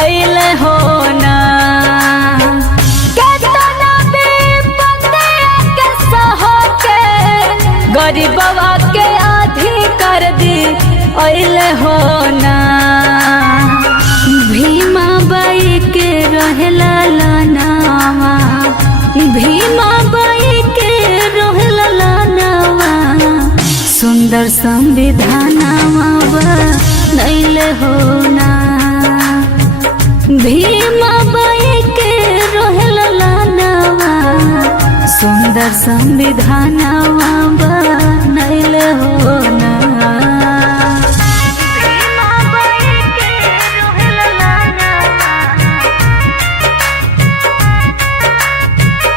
अइले हो ना। केतना विपत्ति के सह के गरीबवा के आधी कर दी अइले हो ना। भीमा बाई के रहेला लानावा, भीमा बाई के रहेला लानावा, सुंदर संविधानवा बनैले हो ना। भीमा बाई के रहेला लानावा, सुंदर संविधानवा बनैले हो ना।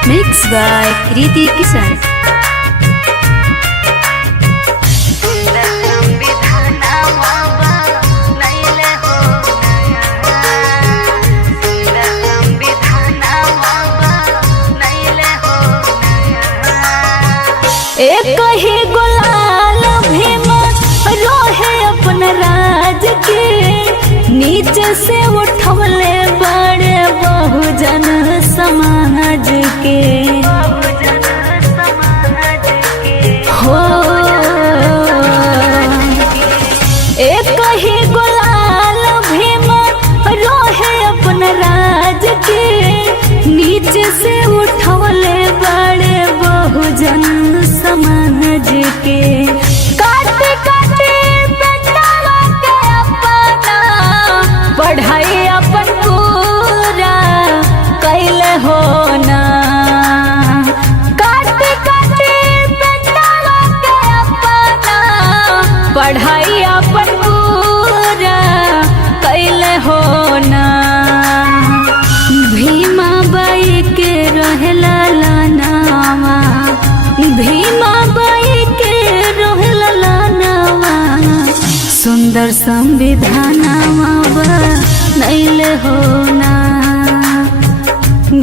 Mixed by Kriti Kisan. एक ही गुलाल भीमा रोहे अपन राज के, नीचे से उठवले बड़े बहुजन समाज के। हो एक ही गुलाल भीमा रोहे अपन राज के, नीचे से उठवले बड़े बहुजन समाज के। काटे काटे बेटावा के अपना पढ़ाई अपन पूरा कैले हो ना। काटे काटे बेटावा के अपना पढ़ाई अपन पूरा कैले हो ना। भीमा बाई के रहेला लानावा, भीमा बाई के रहेला लानावा, सुंदर संविधानवा बनैले हो ना।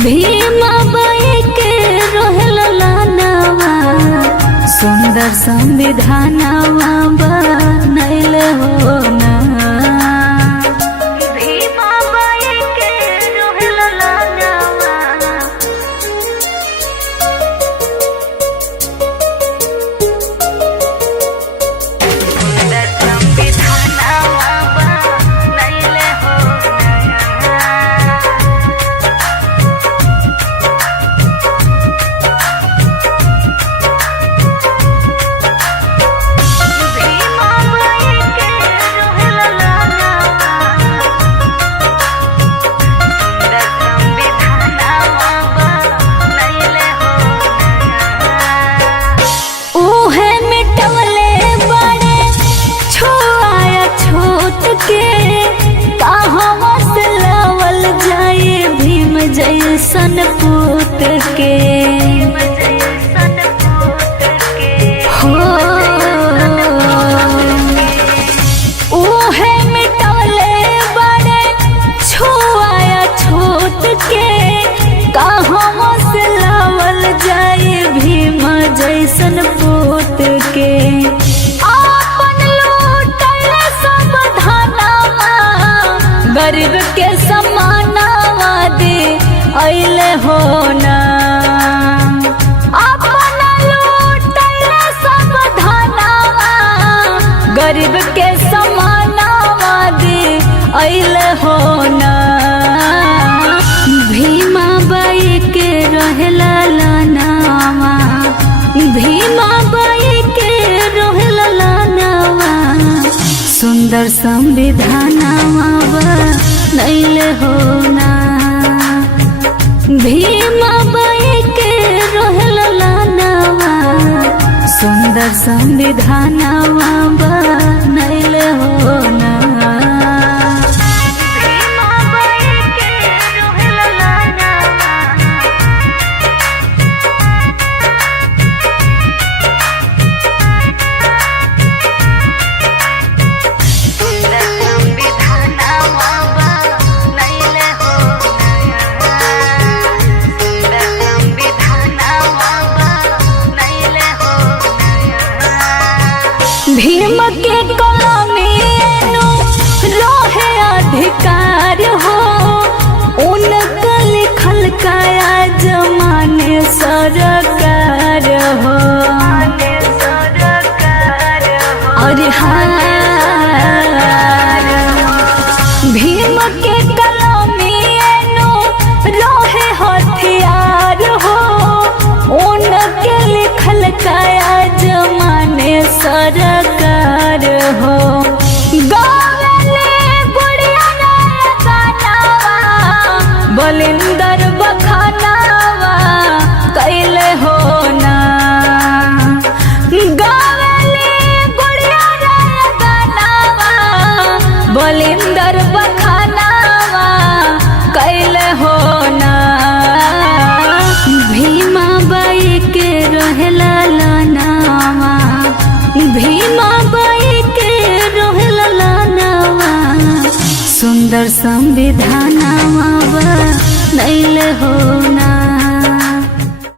भीमा बाई के रहेला लानावा, सुंदर संविधानवा बनैले हो ना। जैसन पूत के हो उहे मिटवले बड़े छुआया छूत के, कहाँ से लावल जाए भीम जैसन पूत के। आपन लूटले सब धनवा, गरीब के समानवा दे अइले हो ना। अपना लूटले सब धनवा, गरीब के समानवा दे अइले हो ना। भीमा बाई के रहेला लानावा, भीमा बाई के रहेला लानावा, सुंदर संविधानवा बनैले हो ना। भीमा बाई के रहेला लानावा, सुंदर संविधानवा बनैले हो ना। भीम के कलमी काया जमाने सरकार हो गावले गुड़िया गानावा बलिंदर बखानावा कैले हो ना गावले गुड़िया गानावा बलिंदर बखानावा कैले हो ना भीमा बाई के रहेला लानावा भीमा बाई के रहेला लानावा सुंदर संविधानवा नैले हो